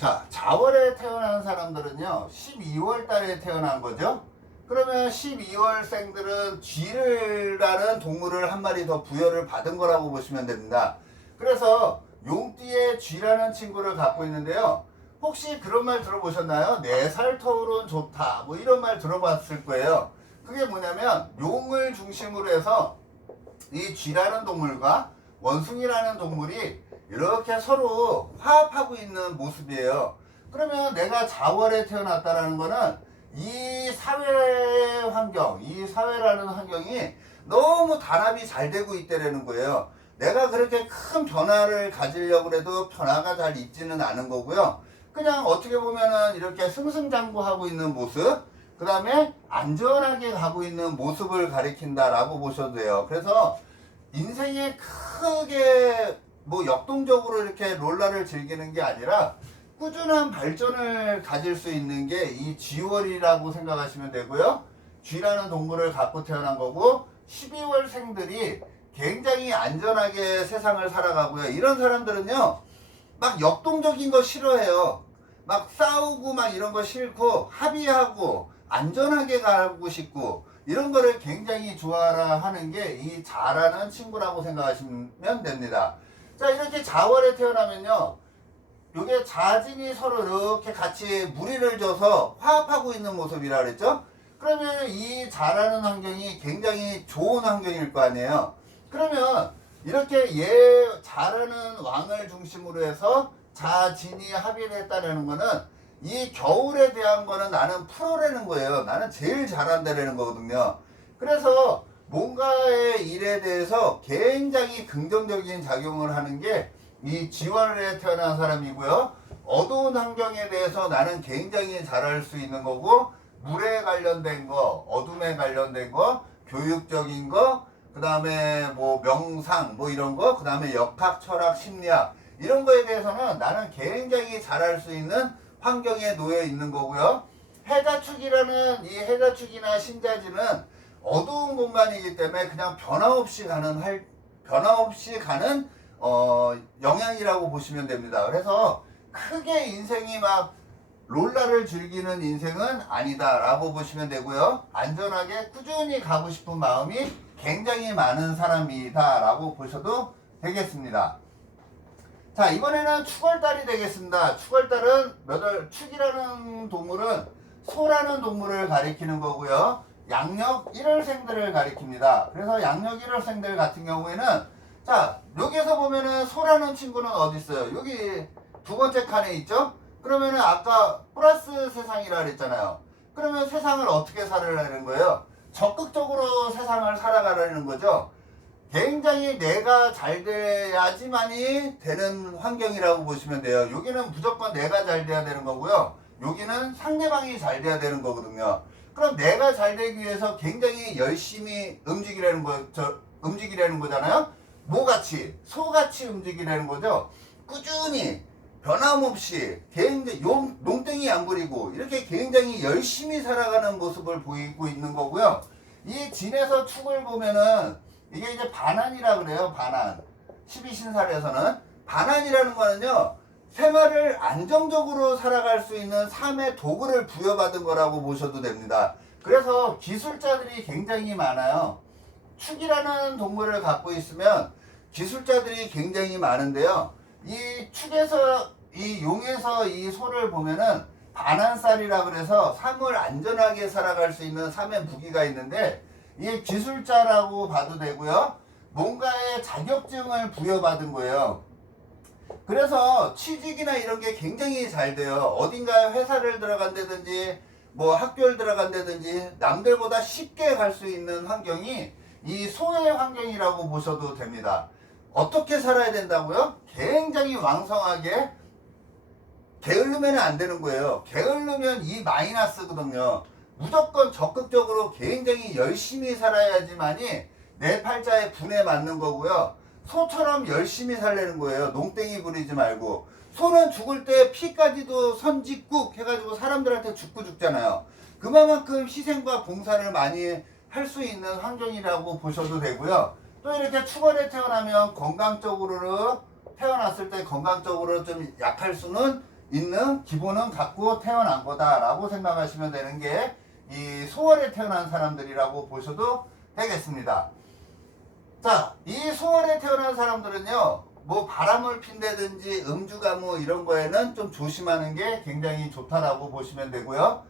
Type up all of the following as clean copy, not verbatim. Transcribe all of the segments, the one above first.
자, 자월에 태어난 사람들은요, 12월 달에 태어난 거죠. 그러면 12월생들은 쥐라는 동물을 한 마리 더 부여를 받은 거라고 보시면 됩니다. 그래서 용띠에 쥐라는 친구를 갖고 있는데요. 혹시 그런 말 들어보셨나요? 4살 터울은 좋다. 뭐 이런 말 들어봤을 거예요. 그게 뭐냐면 용을 중심으로 해서 이 쥐라는 동물과 원숭이라는 동물이 이렇게 서로 화합하고 있는 모습이에요. 그러면 내가 자월에 태어났다는 거는 이 사회 환경, 이 사회라는 환경이 너무 단합이 잘 되고 있다는 거예요. 내가 그렇게 큰 변화를 가지려고 해도 변화가 잘 있지는 않은 거고요. 그냥 어떻게 보면은 이렇게 승승장구하고 있는 모습, 그 다음에 안전하게 가고 있는 모습을 가리킨다라고 보셔도 돼요. 그래서 인생에 크게 뭐 역동적으로 이렇게 롤러를 즐기는 게 아니라 꾸준한 발전을 가질 수 있는 게 이 쥐월이라고 생각하시면 되고요. 쥐라는 동물을 갖고 태어난 거고 12월생들이 굉장히 안전하게 세상을 살아가고요. 이런 사람들은요, 막 역동적인 거 싫어해요. 막 싸우고 막 이런 거 싫고 합의하고 안전하게 가고 싶고 이런 거를 굉장히 좋아라 하는 게 이 자라는 친구라고 생각하시면 됩니다. 자, 이렇게 자월에 태어나면요, 요게 자진이 서로 이렇게 같이 무리를 져서 화합하고 있는 모습이라 그랬죠? 그러면 이 자라는 환경이 굉장히 좋은 환경일 거 아니에요? 그러면 이렇게 자라는 왕을 중심으로 해서 자진이 합의를 했다는 거는 이 겨울에 대한 거는 나는 프로라는 거예요. 나는 제일 잘한다라는 거거든요. 그래서 뭔가의 일에 대해서 굉장히 긍정적인 작용을 하는 게 이 지월에 태어난 사람이고요. 어두운 환경에 대해서 나는 굉장히 잘할 수 있는 거고, 물에 관련된 거, 어둠에 관련된 거, 교육적인 거, 그 다음에 뭐 명상 뭐 이런 거, 그 다음에 역학, 철학, 심리학 이런 거에 대해서는 나는 굉장히 잘할 수 있는 환경에 놓여 있는 거고요. 해자축이라는 이 해자축이나 신자지는 어두운 공간이기 때문에 그냥 변함없이 가는 영향이라고 보시면 됩니다. 그래서 크게 인생이 막 롤라를 즐기는 인생은 아니다 라고 보시면 되고요. 안전하게 꾸준히 가고 싶은 마음이 굉장히 많은 사람이다 라고 보셔도 되겠습니다. 자, 이번에는 축월달이 되겠습니다. 축월달은 축이라는 동물은 소라는 동물을 가리키는 거고요. 양력 1월생들을 가리킵니다. 그래서 양력 1월생들 같은 경우에는, 자, 여기에서 보면은 소라는 친구는 어디 있어요? 여기 두 번째 칸에 있죠? 그러면은 아까 플러스 세상이라 그랬잖아요. 그러면 세상을 어떻게 살아가는 거예요? 적극적으로 세상을 살아가려는 거죠. 굉장히 내가 잘 돼야지만이 되는 환경이라고 보시면 돼요. 여기는 무조건 내가 잘 돼야 되는 거고요. 여기는 상대방이 잘 돼야 되는 거거든요. 그럼 내가 잘 되기 위해서 굉장히 열심히 움직이려는 거잖아요. 모같이, 소같이 움직이려는 거죠. 꾸준히, 변함없이, 굉장히, 농땡이 안 부리고, 이렇게 굉장히 열심히 살아가는 모습을 보이고 있는 거고요. 이 진에서 축을 보면은, 이게 이제 반환이라 그래요, 반환. 12신살에서는. 반환이라는 거는요, 생활을 안정적으로 살아갈 수 있는 삶의 도구를 부여받은 거라고 보셔도 됩니다. 그래서 기술자들이 굉장히 많아요. 축이라는 동물을 갖고 있으면 기술자들이 굉장히 많은데요. 이 축에서, 이 용에서 이 소를 보면은 반환살이라 그래서 삶을 안전하게 살아갈 수 있는 삶의 무기가 있는데, 이 기술자라고 봐도 되고요. 뭔가의 자격증을 부여받은 거예요. 그래서 취직이나 이런 게 굉장히 잘 돼요. 어딘가에 회사를 들어간다든지 뭐 학교를 들어간다든지 남들보다 쉽게 갈 수 있는 환경이 이 소의 환경이라고 보셔도 됩니다. 어떻게 살아야 된다고요? 굉장히 왕성하게 게으르면 안 되는 거예요. 게으르면 이 마이너스거든요. 무조건 적극적으로 굉장히 열심히 살아야지만이 내 팔자의 분에 맞는 거고요. 소처럼 열심히 살려는 거예요. 농땡이 부리지 말고. 소는 죽을 때 피까지도 선짓국 해가지고 사람들한테 죽잖아요. 그만큼 희생과 봉사를 많이 할 수 있는 환경이라고 보셔도 되고요. 또 이렇게 축월에 태어나면 건강적으로 태어났을 때 건강적으로 좀 약할 수는 있는 기본은 갖고 태어난 거다라고 생각하시면 되는 게 이 소월에 태어난 사람들이라고 보셔도 되겠습니다. 자, 이 소월에 태어난 사람들은요, 뭐 바람을 핀다든지 음주가무 이런 거에는 좀 조심하는 게 굉장히 좋다라고 보시면 되고요.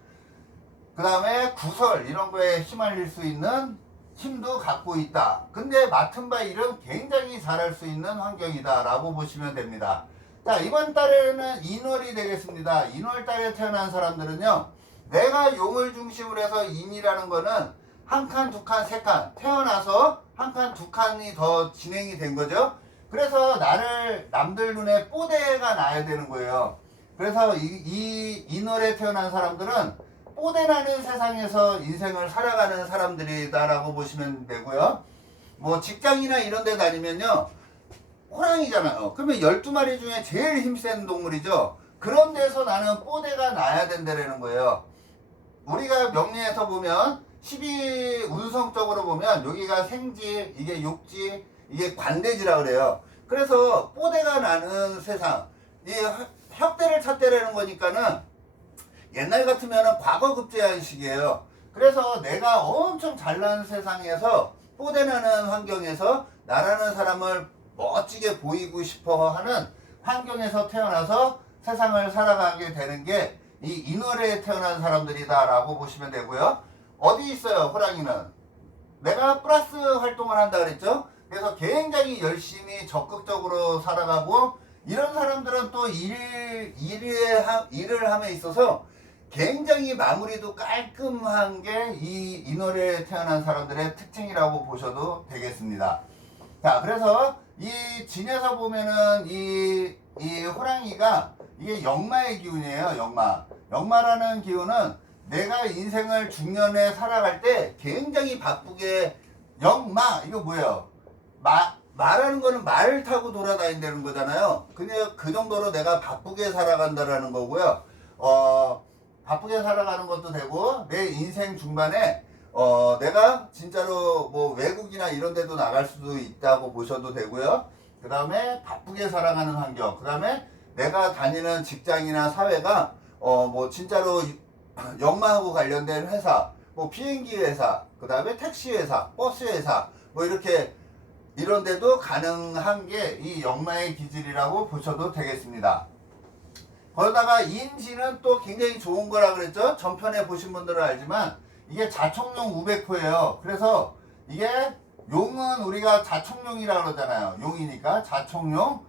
그 다음에 구설 이런 거에 휘말릴 수 있는 힘도 갖고 있다. 근데 맡은 바 일은 굉장히 잘할 수 있는 환경이다 라고 보시면 됩니다. 자, 이번 달에는 인월이 되겠습니다. 인월 달에 태어난 사람들은요, 내가 용을 중심으로 해서 인이라는 거는 한 칸, 두 칸, 세 칸 태어나서 한 칸, 두 칸이 더 진행이 된 거죠. 그래서 나를 남들 눈에 뽀대가 나야 되는 거예요. 그래서 이 인월에 태어난 사람들은 뽀대나는 세상에서 인생을 살아가는 사람들이다라고 보시면 되고요. 뭐 직장이나 이런 데 다니면요, 호랑이잖아요. 그러면 12마리 중에 제일 힘센 동물이죠. 그런 데서 나는 뽀대가 나야 된다는 거예요. 우리가 명리에서 보면 12운성적으로 보면 여기가 생지, 이게 육지, 이게 관대지라 그래요. 그래서 뽀대가 나는 세상, 이 협대를 찾대라는 거니까는 옛날 같으면 과거 급제한식이에요. 그래서 내가 엄청 잘난 세상에서 뽀대나는 환경에서 나라는 사람을 멋지게 보이고 싶어 하는 환경에서 태어나서 세상을 살아가게 되는 게 이 인월에 태어난 사람들이다 라고 보시면 되고요. 어디 있어요, 호랑이는? 내가 플러스 활동을 한다 그랬죠? 그래서 굉장히 열심히 적극적으로 살아가고, 이런 사람들은 또 일을 함에 있어서 굉장히 마무리도 깔끔한 게 이 인월에 태어난 사람들의 특징이라고 보셔도 되겠습니다. 자, 그래서 이 진에서 보면은 이 호랑이가 이게 역마의 기운이에요. 역마라는 기운은 내가 인생을 중년에 살아갈 때 굉장히 바쁘게, 역마 이거 뭐예요? 말하는 거는 말 타고 돌아다닌다는 거잖아요. 그냥 그 정도로 내가 바쁘게 살아간다라는 거고요. 바쁘게 살아가는 것도 되고, 내 인생 중반에 내가 진짜로 뭐 외국이나 이런 데도 나갈 수도 있다고 보셔도 되고요. 그 다음에 바쁘게 살아가는 환경, 그 다음에 내가 다니는 직장이나 사회가 뭐 진짜로 역마하고 관련된 회사, 뭐 비행기 회사, 그 다음에 택시 회사, 버스 회사, 뭐 이렇게 이런 데도 가능한 게 이 역마의 기질이라고 보셔도 되겠습니다. 거기다가 인지는 또 굉장히 좋은 거라 그랬죠. 전편에 보신 분들은 알지만 이게 자총용 우백호예요. 그래서 이게 용은 우리가 자총용이라고 그러잖아요. 용이니까 자총용,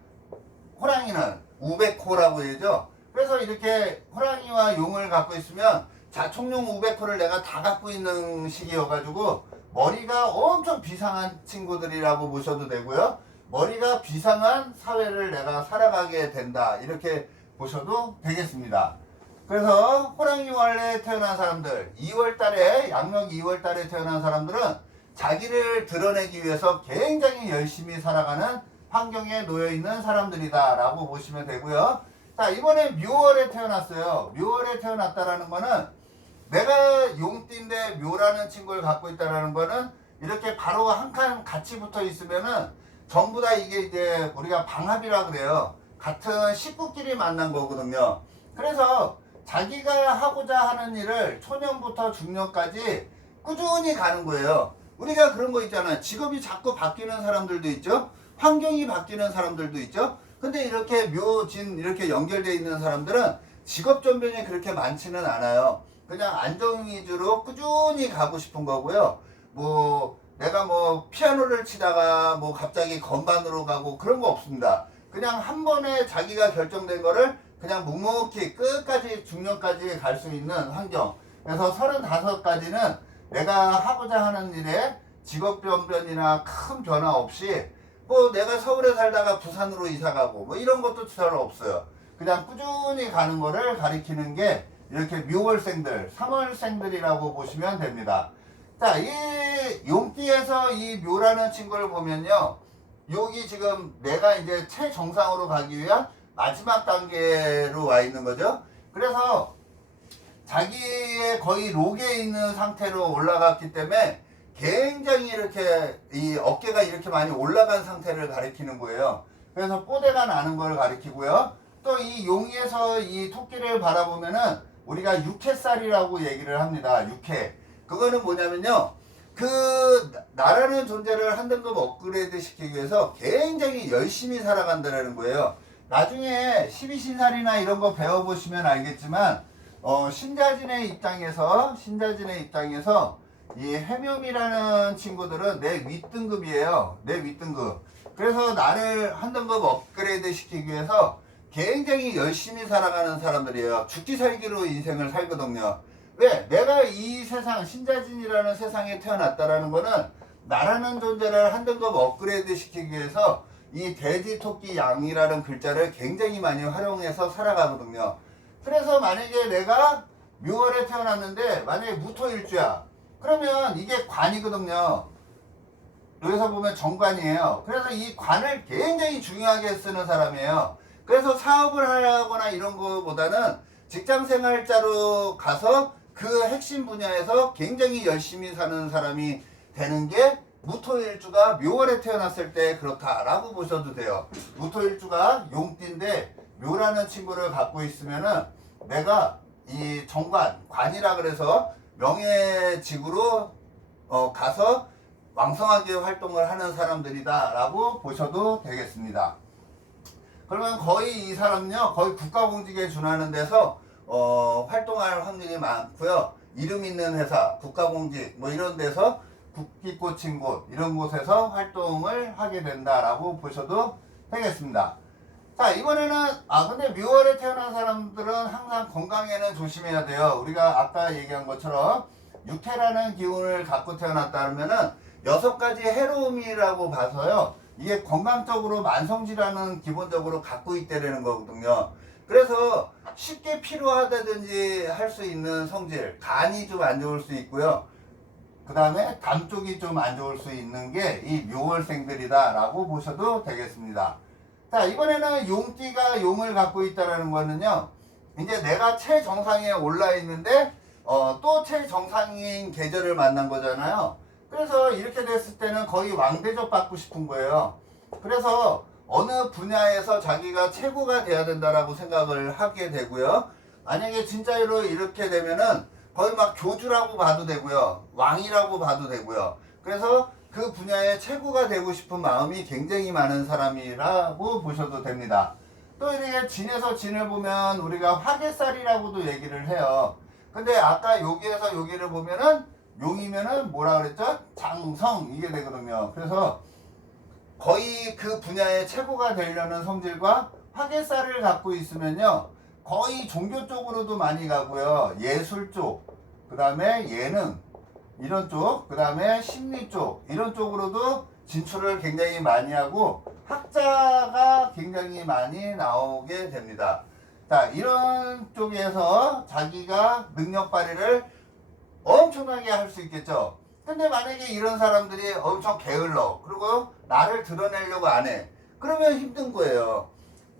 호랑이는 우백호라고 해야죠. 그래서 이렇게 호랑이와 용을 갖고 있으면 자총용 우백호를 내가 다 갖고 있는 시기여가지고 머리가 엄청 비상한 친구들이라고 보셔도 되고요. 머리가 비상한 사회를 내가 살아가게 된다, 이렇게 보셔도 되겠습니다. 그래서 호랑이월에 태어난 사람들, 2월달에 양력 2월달에 태어난 사람들은 자기를 드러내기 위해서 굉장히 열심히 살아가는 환경에 놓여있는 사람들이다 라고 보시면 되고요. 자, 이번에 묘월에 태어났어요. 묘월에 태어났다라는 거는 내가 용띠인데 묘라는 친구를 갖고 있다라는 거는 이렇게 바로 한 칸 같이 붙어 있으면은 전부 다 이게 이제 우리가 방합이라 그래요. 같은 식구끼리 만난 거거든요. 그래서 자기가 하고자 하는 일을 초년부터 중년까지 꾸준히 가는 거예요. 우리가 그런 거 있잖아요. 직업이 자꾸 바뀌는 사람들도 있죠. 환경이 바뀌는 사람들도 있죠. 근데 이렇게 묘진 이렇게 연결되어 있는 사람들은 직업 전변이 그렇게 많지는 않아요. 그냥 안정 위주로 꾸준히 가고 싶은 거고요. 뭐 내가 뭐 피아노를 치다가 뭐 갑자기 건반으로 가고 그런 거 없습니다. 그냥 한 번에 자기가 결정된 거를 그냥 묵묵히 끝까지 중년까지 갈 수 있는 환경. 그래서 35까지는 내가 하고자 하는 일에 직업 변변이나 큰 변화 없이, 뭐 내가 서울에 살다가 부산으로 이사가고 뭐 이런 것도 잘 없어요. 그냥 꾸준히 가는 거를 가리키는 게 이렇게 묘월생들, 3월생들이라고 보시면 됩니다. 자, 이 용띠에서 이 묘라는 친구를 보면요, 여기 지금 내가 이제 최정상으로 가기 위한 마지막 단계로 와 있는 거죠. 그래서 자기의 거의 록에 있는 상태로 올라갔기 때문에 굉장히 이렇게 이 어깨가 이렇게 많이 올라간 상태를 가리키는 거예요. 그래서 뽀대가 나는 걸 가리키고요. 또 이 용의에서 이 토끼를 바라보면은 우리가 육해살이라고 얘기를 합니다. 육해. 그거는 뭐냐면요. 그 나라는 존재를 한 등급 업그레이드 시키기 위해서 굉장히 열심히 살아간다는 거예요. 나중에 12신살이나 이런 거 배워보시면 알겠지만 신자진의 입장에서 이 해묘이라는 친구들은 내 윗등급이에요. 내 윗등급. 그래서 나를 한 등급 업그레이드 시키기 위해서 굉장히 열심히 살아가는 사람들이에요. 죽기 살기로 인생을 살거든요. 왜? 내가 이 세상, 신자진이라는 세상에 태어났다라는 거는 나라는 존재를 한 등급 업그레이드 시키기 위해서 이 돼지, 토끼, 양이라는 글자를 굉장히 많이 활용해서 살아가거든요. 그래서 만약에 내가 묘월에 태어났는데 만약에 무토일주야. 그러면 이게 관이거든요. 여기서 보면 정관이에요. 그래서 이 관을 굉장히 중요하게 쓰는 사람이에요. 그래서 사업을 하거나 이런 거보다는 직장생활자로 가서 그 핵심 분야에서 굉장히 열심히 사는 사람이 되는 게 무토일주가 묘월에 태어났을 때 그렇다라고 보셔도 돼요. 무토일주가 용띠인데 묘라는 친구를 갖고 있으면은 내가 이 정관, 관이라 그래서 명예직으로 가서 왕성하게 활동을 하는 사람들이다 라고 보셔도 되겠습니다. 그러면 거의 이 사람은요 거의 국가공직에 준하는 데서 활동할 확률이 많고요. 이름 있는 회사, 국가공직 뭐 이런 데서 국기 꽂힌 곳 이런 곳에서 활동을 하게 된다라고 보셔도 되겠습니다. 자, 이번에는 근데 묘월에 태어난 사람들은 항상 건강에는 조심해야 돼요. 우리가 아까 얘기한 것처럼 육해라는 기운을 갖고 태어났다면은 6가지 해로움이라고 봐서요. 이게 건강적으로 만성질환은 기본적으로 갖고 있다는 거거든요. 그래서 쉽게 피로하다든지 할 수 있는 성질, 간이 좀 안 좋을 수 있고요. 그 다음에 담 쪽이 좀 안 좋을 수 있는 게 이 묘월생들이다 라고 보셔도 되겠습니다. 자, 이번에는 용띠가 용을 갖고 있다는 거는요. 이제 내가 최정상에 올라 있는데 또 최정상인 계절을 만난 거잖아요. 그래서 이렇게 됐을 때는 거의 왕대접 받고 싶은 거예요. 그래서 어느 분야에서 자기가 최고가 돼야 된다라고 생각을 하게 되고요. 만약에 진짜로 이렇게 되면은 거의 막 교주라고 봐도 되고요. 왕이라고 봐도 되고요. 그래서 그 분야의 최고가 되고 싶은 마음이 굉장히 많은 사람이라고 보셔도 됩니다. 또 이렇게 진에서 진을 보면 우리가 화개살이라고도 얘기를 해요. 근데 아까 여기에서 여기를 보면은 용이면은 뭐라 그랬죠? 장성 이게 되거든요. 그래서 거의 그 분야의 최고가 되려는 성질과 화개살을 갖고 있으면요. 거의 종교 쪽으로도 많이 가고요. 예술 쪽, 그 다음에 예능 이런 쪽, 그 다음에 심리 쪽 이런 쪽으로도 진출을 굉장히 많이 하고 학자가 굉장히 많이 나오게 됩니다. 자, 이런 쪽에서 자기가 능력 발휘를 엄청나게 할 수 있겠죠. 근데 만약에 이런 사람들이 엄청 게을러 그리고 나를 드러내려고 안 해. 그러면 힘든 거예요.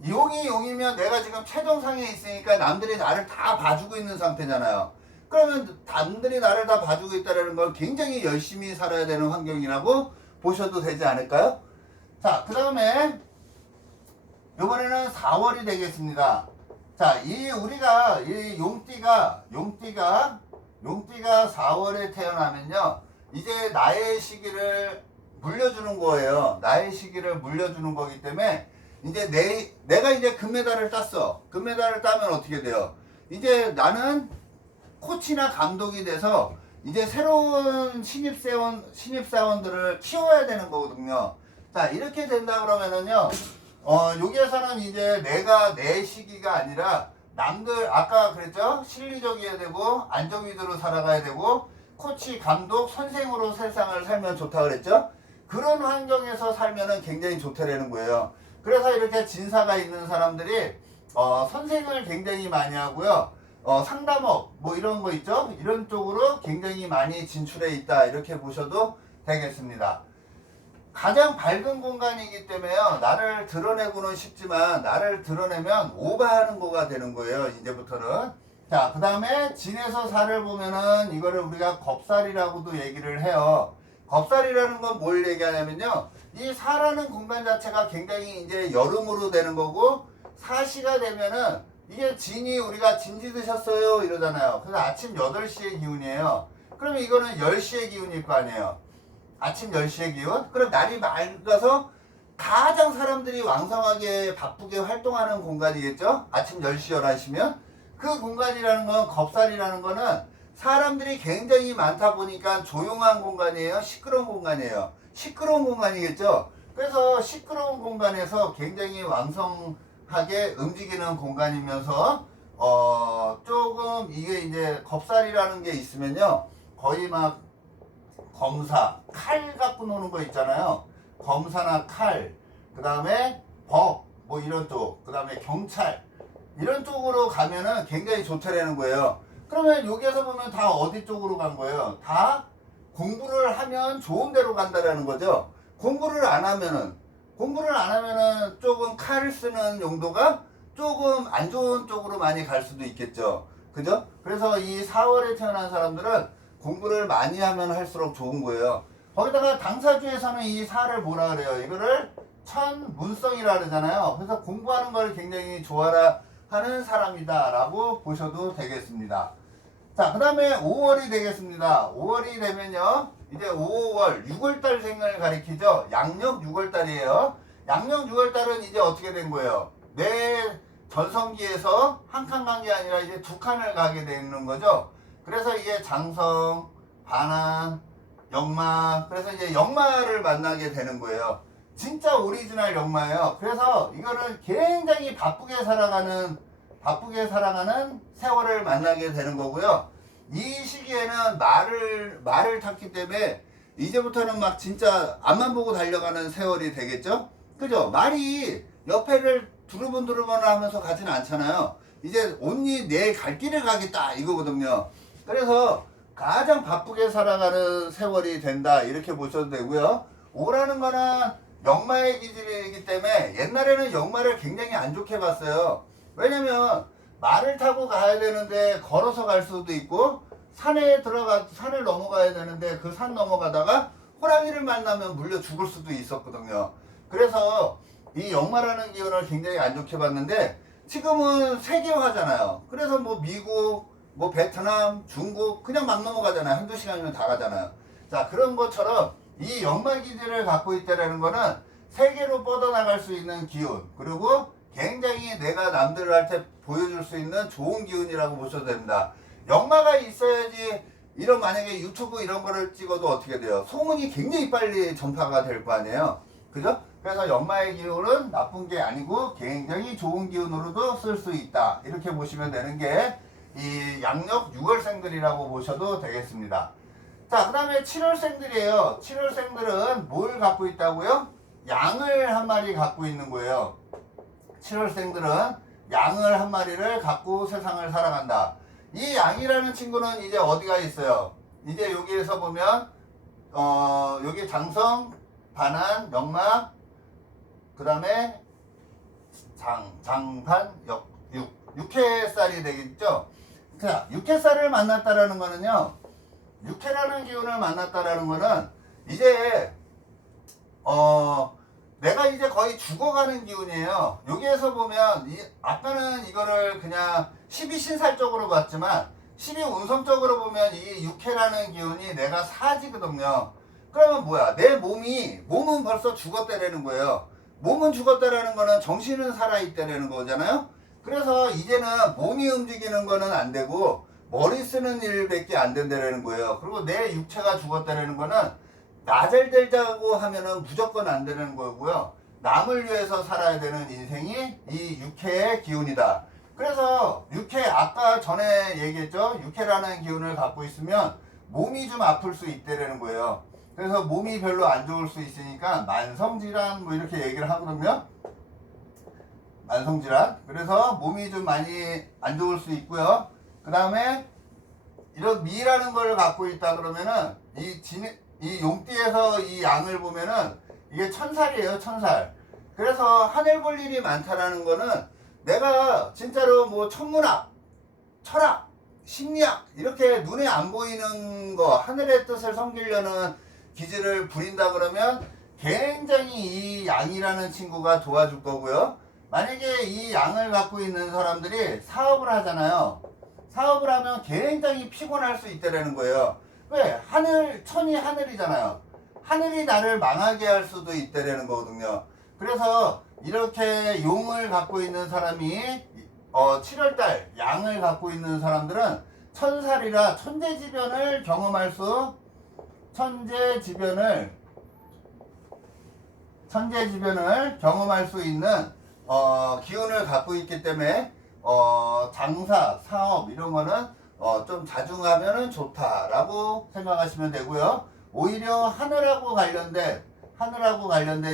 용이 용이면 내가 지금 최정상에 있으니까 남들이 나를 다 봐주고 있는 상태잖아요. 그러면 남들이 나를 다 봐주고 있다는 건 굉장히 열심히 살아야 되는 환경이라고 보셔도 되지 않을까요? 자, 그 다음에 이번에는 4월이 되겠습니다. 자, 우리가 이 용띠가 4월에 태어나면요. 이제 나의 시기를 물려주는 거예요. 나의 시기를 물려주는 거기 때문에 이제 내가 이제 금메달을 땄어. 금메달을 따면 어떻게 돼요? 이제 나는 코치나 감독이 돼서 이제 새로운 신입사원들을 키워야 되는 거거든요. 자, 이렇게 된다 그러면은요, 여기에서는 이제 내가 내 시기가 아니라 남들, 아까 그랬죠? 실리적이어야 되고, 안정위주로 살아가야 되고, 코치, 감독, 선생으로 세상을 살면 좋다 그랬죠? 그런 환경에서 살면은 굉장히 좋다라는 거예요. 그래서 이렇게 진사가 있는 사람들이, 선생을 굉장히 많이 하고요. 상담업, 뭐 이런 거 있죠? 이런 쪽으로 굉장히 많이 진출해 있다. 이렇게 보셔도 되겠습니다. 가장 밝은 공간이기 때문에요. 나를 드러내고는 싶지만 나를 드러내면 오버하는 거가 되는 거예요. 이제부터는. 자, 그 다음에 진에서 살을 보면은 이거를 우리가 겁살이라고도 얘기를 해요. 겁살이라는 건 뭘 얘기하냐면요. 이 살하는 공간 자체가 굉장히 이제 여름으로 되는 거고 4시가 되면은 이게 진이 우리가 진지 드셨어요 이러잖아요. 그래서 아침 8시의 기운이에요. 그러면 이거는 10시의 기운일 거 아니에요. 아침 10시의 기운. 그럼 날이 맑아서 가장 사람들이 왕성하게 바쁘게 활동하는 공간이겠죠. 아침 10시 11시면 그 공간이라는 건 겁살이라는 거는 사람들이 굉장히 많다 보니까 조용한 공간이에요, 시끄러운 공간이에요. 시끄러운 공간이겠죠. 그래서 시끄러운 공간에서 굉장히 왕성하게 움직이는 공간이면서 조금 이게 이제 겁살이라는 게 있으면요 거의 막 검사, 칼 갖고 노는 거 있잖아요. 검사나 칼, 그 다음에 법, 뭐 이런 쪽, 그 다음에 경찰 이런 쪽으로 가면은 굉장히 좋다라는 거예요. 그러면 여기에서 보면 다 어디 쪽으로 간 거예요? 다 공부를 하면 좋은 데로 간다라는 거죠. 공부를 안 하면은 조금 칼을 쓰는 용도가 조금 안 좋은 쪽으로 많이 갈 수도 있겠죠. 그죠? 그래서 이 4월에 태어난 사람들은 공부를 많이 하면 할수록 좋은 거예요. 거기다가 당사주에서는 이 사를 뭐라 그래요? 이거를 천문성이라 그러잖아요. 그래서 공부하는 걸 굉장히 좋아라 하는 사람이다 라고 보셔도 되겠습니다. 자, 그 다음에 5월이 되겠습니다. 5월이 되면요 이제 5월 6월달생을 가리키죠. 양력 6월달이에요. 양력 6월달은 이제 어떻게 된 거예요? 내 전성기에서 한 칸 간 게 아니라 이제 두 칸을 가게 되는 거죠. 그래서 이게 장성, 반한, 역마, 그래서 이제 역마를 만나게 되는 거예요. 진짜 오리지널 역마예요. 그래서 이거는 굉장히 바쁘게 살아가는 세월을 만나게 되는 거고요. 이 시기에는 말을 탔기 때문에 이제부터는 막 진짜 앞만 보고 달려가는 세월이 되겠죠? 그죠? 말이 옆에를 두루번두루번 하면서 가지는 않잖아요. 이제 온니 내 갈 길을 가겠다 이거거든요. 그래서 가장 바쁘게 살아가는 세월이 된다 이렇게 보셔도 되고요. 오라는 거는 역마의 기질이기 때문에 옛날에는 역마를 굉장히 안 좋게 봤어요. 왜냐면 말을 타고 가야 되는데 걸어서 갈 수도 있고 산을 넘어가야 되는데 그 산 넘어가다가 호랑이를 만나면 물려 죽을 수도 있었거든요. 그래서 이 역마라는 기운을 굉장히 안 좋게 봤는데 지금은 세계화잖아요. 그래서 뭐 미국, 뭐 베트남, 중국 그냥 막 넘어가잖아요. 한두 시간이면 다 가잖아요. 자, 그런 것처럼 이 역마 기질을 갖고 있다는 거는 세계로 뻗어나갈 수 있는 기운, 그리고 굉장히 내가 남들한테 보여줄 수 있는 좋은 기운이라고 보셔도 됩니다. 역마가 있어야지 이런 만약에 유튜브 이런 거를 찍어도 어떻게 돼요? 소문이 굉장히 빨리 전파가 될 거 아니에요. 그죠? 그래서 역마의 기운은 나쁜 게 아니고 굉장히 좋은 기운으로도 쓸 수 있다. 이렇게 보시면 되는 게 이 양력 6월생들이라고 보셔도 되겠습니다. 자, 그 다음에 7월생들이에요. 7월생들은 뭘 갖고 있다고요? 양을 한 마리 갖고 있는 거예요. 7월생들은 양을 한 마리를 갖고 세상을 살아간다. 이 양이라는 친구는 이제 어디가 있어요? 이제 여기에서 보면 여기 장성, 반한, 역마, 그 다음에 장판, 육해살이 되겠죠? 자, 육해살을 만났다라는 거는요, 육해라는 기운을 만났다라는 거는 이제 내가 이제 거의 죽어가는 기운이에요. 여기에서 보면 아까는 이거를 그냥 12신살적으로 봤지만 12운성적으로 보면 이 육해라는 기운이 내가 사지거든요. 그러면 뭐야? 내 몸은 벌써 죽었다라는 거예요. 몸은 죽었다라는 거는 정신은 살아있다라는 거잖아요. 그래서 이제는 몸이 움직이는 거는 안 되고 머리 쓰는 일밖에 안 된다라는 거예요. 그리고 내 육체가 죽었다라는 거는 나잘 되자고 하면은 무조건 안 되는 거고요. 남을 위해서 살아야 되는 인생이 이 육해의 기운이다. 그래서 육해, 아까 전에 얘기했죠. 육해라는 기운을 갖고 있으면 몸이 좀 아플 수 있다라는 거예요. 그래서 몸이 별로 안 좋을 수 있으니까 만성질환 뭐 이렇게 얘기를 하거든요. 만성질환. 그래서 몸이 좀 많이 안 좋을 수 있고요. 그 다음에 이런 미라는 걸 갖고 있다 그러면은 이 용띠에서 이 양을 보면은 이게 천살이에요, 천살. 그래서 하늘 볼 일이 많다라는 거는 내가 진짜로 뭐 천문학, 철학, 심리학 이렇게 눈에 안 보이는 거, 하늘의 뜻을 섬기려는 기질을 부린다 그러면 굉장히 이 양이라는 친구가 도와줄 거고요. 만약에 이 양을 갖고 있는 사람들이 사업을 하잖아요. 사업을 하면 굉장히 피곤할 수 있다는 거예요. 왜? 천이 하늘이잖아요. 하늘이 나를 망하게 할 수도 있다는 거거든요. 그래서 이렇게 용을 갖고 있는 사람이 7월달 양을 갖고 있는 사람들은 천살이라 천재지변을 경험할 수 있는 기운을 갖고 있기 때문에 장사, 사업 이런 거는 좀 자중하면 좋다라고 생각하시면 되고요. 오히려 하늘하고 관련된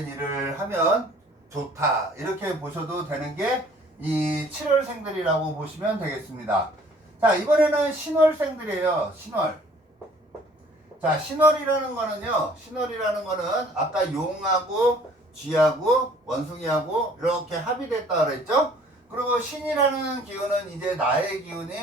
일을 하면 좋다 이렇게 보셔도 되는 게 이 7월생들이라고 보시면 되겠습니다. 자, 이번에는 신월생들이에요. 신월. 자, 신월이라는 거는 아까 용하고 쥐하고 원숭이하고 이렇게 합의됐다 그랬죠? 그리고 신이라는 기운은 이제 나의 기운이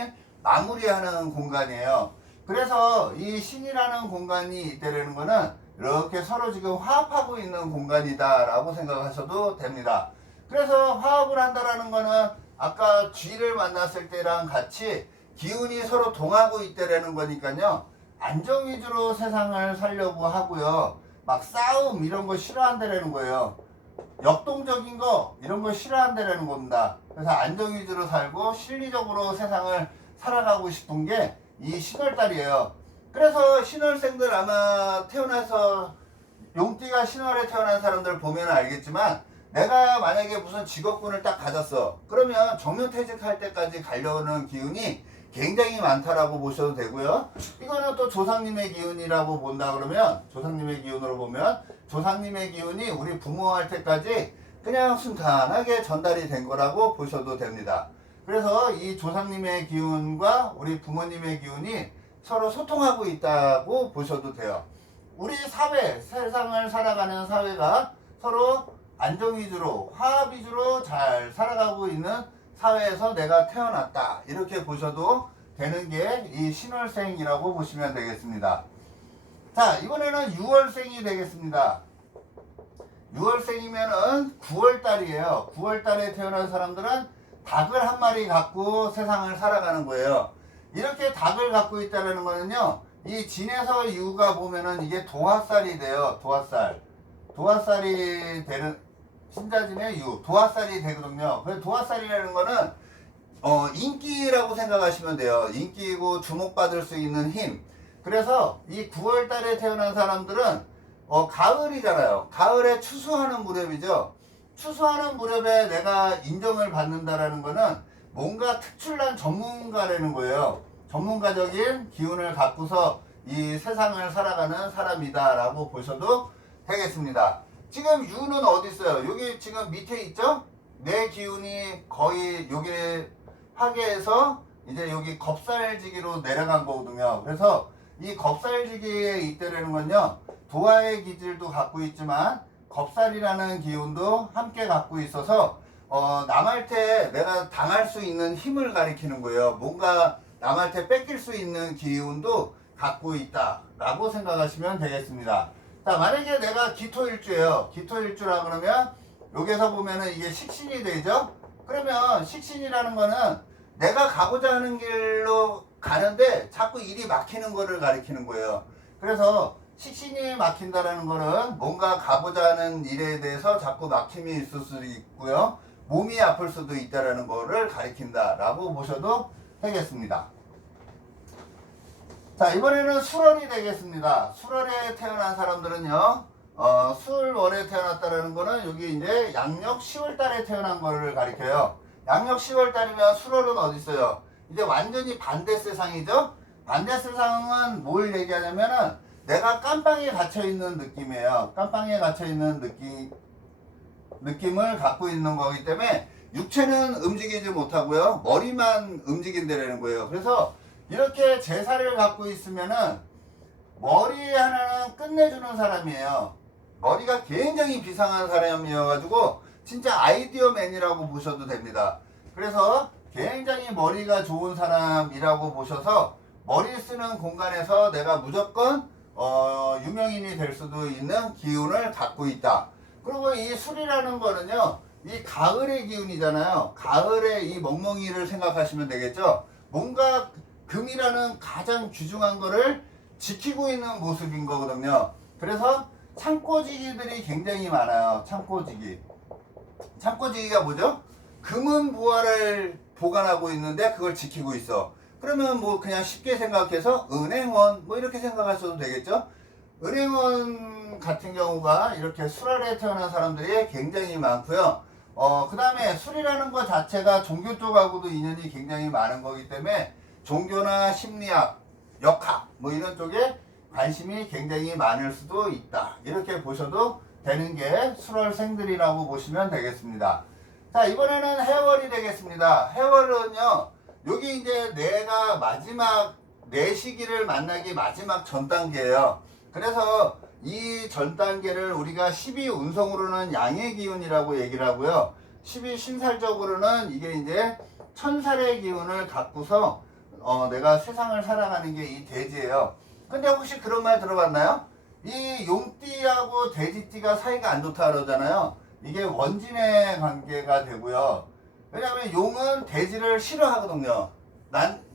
마무리하는 공간이에요. 그래서 이 신이라는 공간이 있다는 거는 이렇게 서로 지금 화합하고 있는 공간이다 라고 생각하셔도 됩니다. 그래서 화합을 한다라는 거는 아까 쥐를 만났을 때랑 같이 기운이 서로 동하고 있다라는 거니까요. 안정 위주로 세상을 살려고 하고요. 막 싸움 이런 거 싫어한다라는 거예요. 역동적인 거 이런 거 싫어한다라는 겁니다. 그래서 안정 위주로 살고 실리적으로 세상을 살아가고 싶은 게 이 신월달이에요. 그래서 신월생들 아마 태어나서 용띠가 신월에 태어난 사람들 보면 알겠지만 내가 만약에 무슨 직업군을 딱 가졌어. 그러면 정년퇴직할 때까지 가려는 기운이 굉장히 많다라고 보셔도 되고요. 이거는 또 조상님의 기운이라고 본다 그러면 조상님의 기운으로 보면 조상님의 기운이 우리 부모할 때까지 그냥 순탄하게 전달이 된 거라고 보셔도 됩니다. 그래서 이 조상님의 기운과 우리 부모님의 기운이 서로 소통하고 있다고 보셔도 돼요. 우리 사회, 세상을 살아가는 사회가 서로 안정 위주로, 화합 위주로 잘 살아가고 있는 사회에서 내가 태어났다. 이렇게 보셔도 되는 게 이 신월생이라고 보시면 되겠습니다. 자, 이번에는 6월생이 되겠습니다. 6월생이면은 9월달이에요. 9월달에 태어난 사람들은 닭을 한 마리 갖고 세상을 살아가는 거예요. 이렇게 닭을 갖고 있다는 거는요, 이 진에서 유가 보면은 이게 도화살이 돼요. 도화살이 되는, 신자진의 유, 도화살이 되거든요. 그래서 도화살이라는 거는, 인기라고 생각하시면 돼요. 인기이고 주목받을 수 있는 힘. 그래서 이 9월 달에 태어난 사람들은, 가을이잖아요. 가을에 추수하는 무렵이죠. 추수하는 무렵에 내가 인정을 받는다라는 거는 뭔가 특출난 전문가라는 거예요. 전문가적인 기운을 갖고서 이 세상을 살아가는 사람이다라고 보셔도 되겠습니다. 지금 유는 어디 있어요? 여기 지금 밑에 있죠? 내 기운이 거의 여기 화계에서 이제 여기 겁살지기로 내려간 거거든요. 그래서 이 겁살지기에 있다라는 건요, 도화의 기질도 갖고 있지만 겁살이라는 기운도 함께 갖고 있어서 남한테 내가 당할 수 있는 힘을 가리키는 거예요. 뭔가 남한테 뺏길 수 있는 기운도 갖고 있다라고 생각하시면 되겠습니다. 자, 만약에 내가 기토일주예요. 기토일주라 그러면 여기서 보면은 이게 식신이 되죠. 그러면 식신이라는 거는 내가 가고자 하는 길로 가는데 자꾸 일이 막히는 거를 가리키는 거예요. 그래서 식신이 막힌다라는 거는 뭔가 가고자 하는 일에 대해서 자꾸 막힘이 있을 수도 있고요. 몸이 아플 수도 있다라는 거를 가리킨다라고 보셔도 되겠습니다. 자, 이번에는 술월이 되겠습니다. 술월에 태어난 사람들은요, 술월에 태어났다라는 거는 여기 이제 양력 10월 달에 태어난 거를 가리켜요. 양력 10월 달이면 술월은 어디 있어요? 이제 완전히 반대 세상이죠? 반대 세상은 뭘 얘기하냐면은 내가 깜빵에 갇혀있는 느낌이에요. 깜빵에 갇혀있는 느낌을 갖고 있는 거기 때문에 육체는 움직이지 못하고요. 머리만 움직인다는 거예요. 그래서 이렇게 제사를 갖고 있으면은 머리 하나는 끝내주는 사람이에요. 머리가 굉장히 비상한 사람이어가지고 진짜 아이디어맨이라고 보셔도 됩니다. 그래서 굉장히 머리가 좋은 사람이라고 보셔서 머리 쓰는 공간에서 내가 무조건 유명인이 될 수도 있는 기운을 갖고 있다. 그리고 이 술이라는 거는요, 이 가을의 기운이잖아요. 가을의 이 멍멍이를 생각하시면 되겠죠. 뭔가 금이라는 가장 귀중한 거를 지키고 있는 모습인 거거든요. 그래서 창고지기들이 굉장히 많아요. 창고지기. 창고지기가 뭐죠? 금은 부화를 보관하고 있는데 그걸 지키고 있어. 그러면 뭐 그냥 쉽게 생각해서 은행원 뭐 이렇게 생각하셔도 되겠죠. 은행원 같은 경우가 이렇게 술아래 태어난 사람들이 굉장히 많고요. 그 다음에 술이라는 것 자체가 종교 쪽하고도 인연이 굉장히 많은 거기 때문에 종교나 심리학, 역학 뭐 이런 쪽에 관심이 굉장히 많을 수도 있다. 이렇게 보셔도 되는 게 술월생들이라고 보시면 되겠습니다. 자, 이번에는 해월이 되겠습니다. 해월은요, 여기 이제 내가 마지막 내 시기를 만나기 마지막 전 단계예요. 그래서 이 전 단계를 우리가 12운성으로는 양의 기운이라고 얘기를 하고요. 12신살적으로는 이게 이제 천살의 기운을 갖고서 내가 세상을 살아가는 게 이 돼지예요. 근데 혹시 그런 말 들어봤나요? 이 용띠하고 돼지띠가 사이가 안 좋다 그러잖아요. 이게 원진의 관계가 되고요. 왜냐하면 용은 돼지를 싫어하거든요.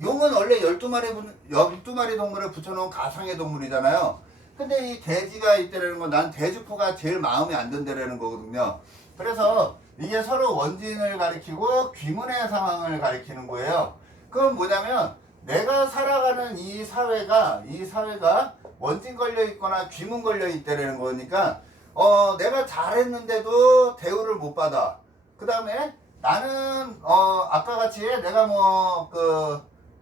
용은 원래 12마리 동물을 붙여놓은 가상의 동물이잖아요. 근데 이 돼지가 있다라는 건 난 돼지코가 제일 마음에 안 든다라는 거거든요. 그래서 이게 서로 원진을 가리키고 귀문의 상황을 가리키는 거예요. 그건 뭐냐면 내가 살아가는 이 사회가 원진 걸려 있거나 귀문 걸려 있다라는 거니까 내가 잘했는데도 대우를 못 받아. 그 다음에 나는 아까 같이 내가 뭐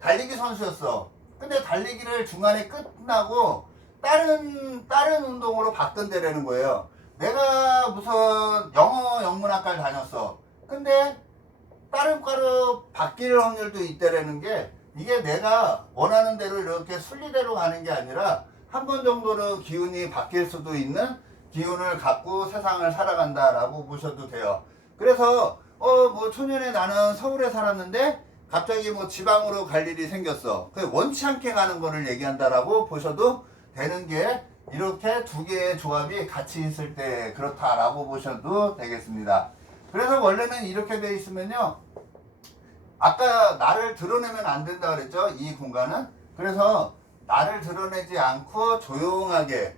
달리기 선수였어. 근데 달리기를 중간에 끝나고 다른 운동으로 바꾼다라는 거예요. 내가 무슨 영어 영문학과를 다녔어. 근데 다른 과로 바뀔 확률도 있다라는 게 이게 내가 원하는 대로 이렇게 순리대로 가는 게 아니라 한 번 정도는 기운이 바뀔 수도 있는 기운을 갖고 세상을 살아간다라고 보셔도 돼요. 그래서 뭐 초년에 나는 서울에 살았는데 갑자기 뭐 지방으로 갈 일이 생겼어. 그 원치 않게 가는 거를 얘기한다라고 보셔도 되는 게 이렇게 두 개의 조합이 같이 있을 때 그렇다라고 보셔도 되겠습니다. 그래서 원래는 이렇게 돼 있으면요. 아까 나를 드러내면 안 된다 그랬죠? 이 공간은. 그래서 나를 드러내지 않고 조용하게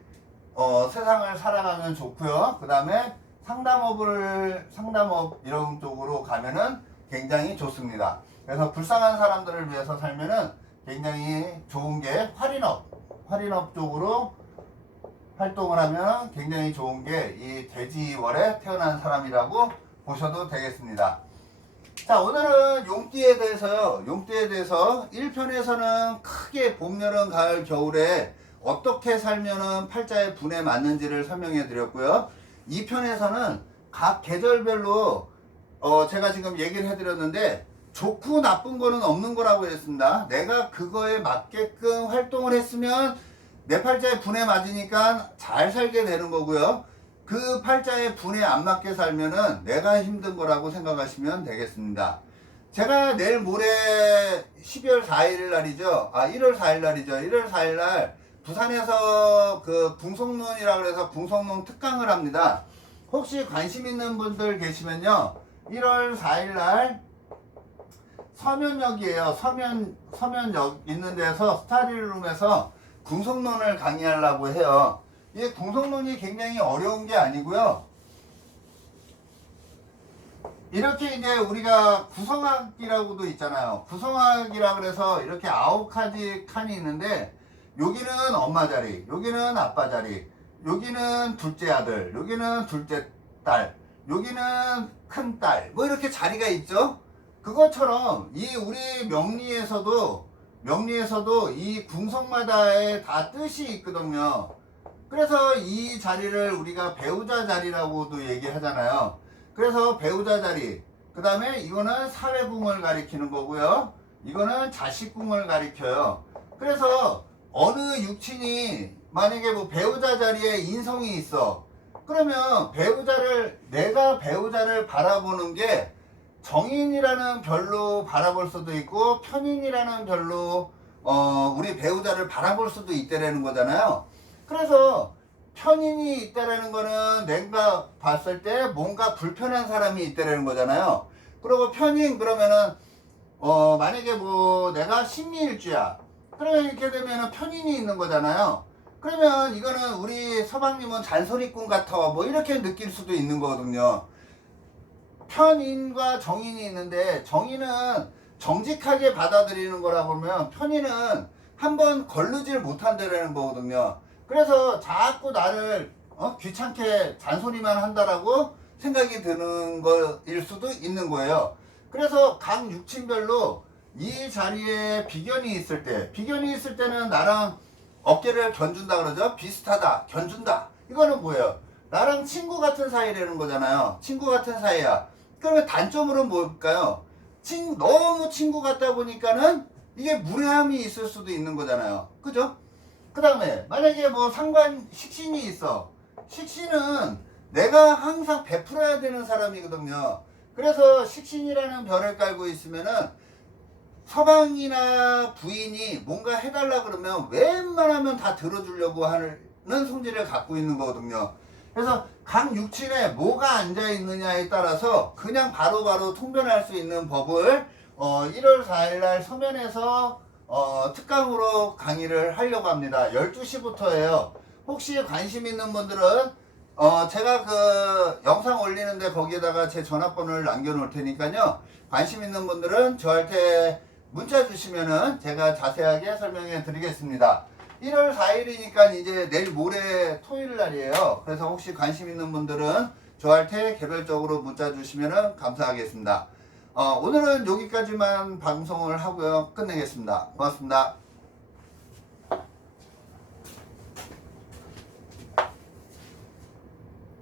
세상을 살아가면 좋고요. 그 다음에 상담업 이런 쪽으로 가면은 굉장히 좋습니다. 그래서 불쌍한 사람들을 위해서 살면은 굉장히 좋은 게 활인업 쪽으로 활동을 하면 굉장히 좋은 게 이 돼지월에 태어난 사람이라고 보셔도 되겠습니다. 자, 오늘은 용띠에 대해서 1편에서는 크게 봄, 여름, 가을, 겨울에 어떻게 살면은 팔자의 분에 맞는지를 설명해 드렸고요. 2편에서는 각 계절별로 제가 지금 얘기를 해 드렸는데 좋고 나쁜 거는 없는 거라고 했습니다. 내가 그거에 맞게끔 활동을 했으면 내 팔자의 분에 맞으니까 잘 살게 되는 거고요. 그 팔자의 분에 안 맞게 살면은 내가 힘든 거라고 생각하시면 되겠습니다. 제가 내일 모레 12월 4일 날이죠. 1월 4일 날이죠. 1월 4일 날 부산에서 그 궁성론이라고 해서 궁성론 특강을 합니다. 혹시 관심 있는 분들 계시면요. 1월 4일 날 서면역이에요. 서면역 있는 데서 스타디룸에서 궁성론을 강의하려고 해요. 이 궁성론이 굉장히 어려운 게 아니고요. 이렇게 이제 우리가 구성학이라고도 있잖아요. 구성학이라 그래서 이렇게 9가지 칸이 있는데 여기는 엄마 자리, 여기는 아빠 자리, 여기는 둘째 아들, 여기는 둘째 딸, 여기는 큰 딸, 뭐 이렇게 자리가 있죠. 그것처럼 이 우리 명리에서도 이 궁성마다의 다 뜻이 있거든요. 그래서 이 자리를 우리가 배우자 자리라고도 얘기하잖아요. 그래서 배우자 자리, 그 다음에 이거는 사회궁을 가리키는 거고요. 이거는 자식궁을 가리켜요. 그래서 어느 육친이 만약에 뭐 배우자 자리에 인성이 있어. 그러면 내가 배우자를 바라보는 게 정인이라는 별로 바라볼 수도 있고 편인이라는 별로 우리 배우자를 바라볼 수도 있다라는 거잖아요. 그래서 편인이 있다라는 거는 내가 봤을 때 뭔가 불편한 사람이 있다라는 거잖아요. 그리고 편인 그러면은 만약에 뭐 내가 신미일주야. 그러면 이렇게 되면은 편인이 있는 거잖아요. 그러면 이거는 우리 서방님은 잔소리꾼 같아 뭐 이렇게 느낄 수도 있는 거거든요. 편인과 정인이 있는데 정인은 정직하게 받아들이는 거라고 하면 편인은 한번 걸르질 못한다라는 거거든요. 그래서 자꾸 나를 귀찮게 잔소리만 한다라고 생각이 드는 거일 수도 있는 거예요. 그래서 각 육친별로 이 자리에 비견이 있을 때는 나랑 어깨를 견준다 그러죠. 비슷하다, 견준다. 이거는 뭐예요? 나랑 친구 같은 사이라는 거잖아요. 친구 같은 사이야. 그러면 단점으로는 뭘까요? 너무 친구 같다 보니까는 이게 무례함이 있을 수도 있는 거잖아요. 그죠? 그 다음에 만약에 뭐 식신이 있어. 식신은 내가 항상 베풀어야 되는 사람이거든요. 그래서 식신이라는 별을 깔고 있으면은 서방이나 부인이 뭔가 해달라 그러면 웬만하면 다 들어주려고 하는 성질을 갖고 있는 거거든요. 그래서 각 육친에 뭐가 앉아있느냐에 따라서 그냥 바로바로 통변할 수 있는 법을 1월 4일날 서면에서 특강으로 강의를 하려고 합니다. 12시부터예요. 혹시 관심 있는 분들은 제가 그 영상 올리는데 거기에다가 제 전화번호를 남겨놓을 테니까요. 관심 있는 분들은 저한테 문자 주시면은 제가 자세하게 설명해 드리겠습니다. 1월 4일이니까 이제 내일 모레 토요일 날이에요. 그래서 혹시 관심 있는 분들은 저한테 개별적으로 문자 주시면은 감사하겠습니다. 오늘은 여기까지만 방송을 하고요. 끝내겠습니다. 고맙습니다.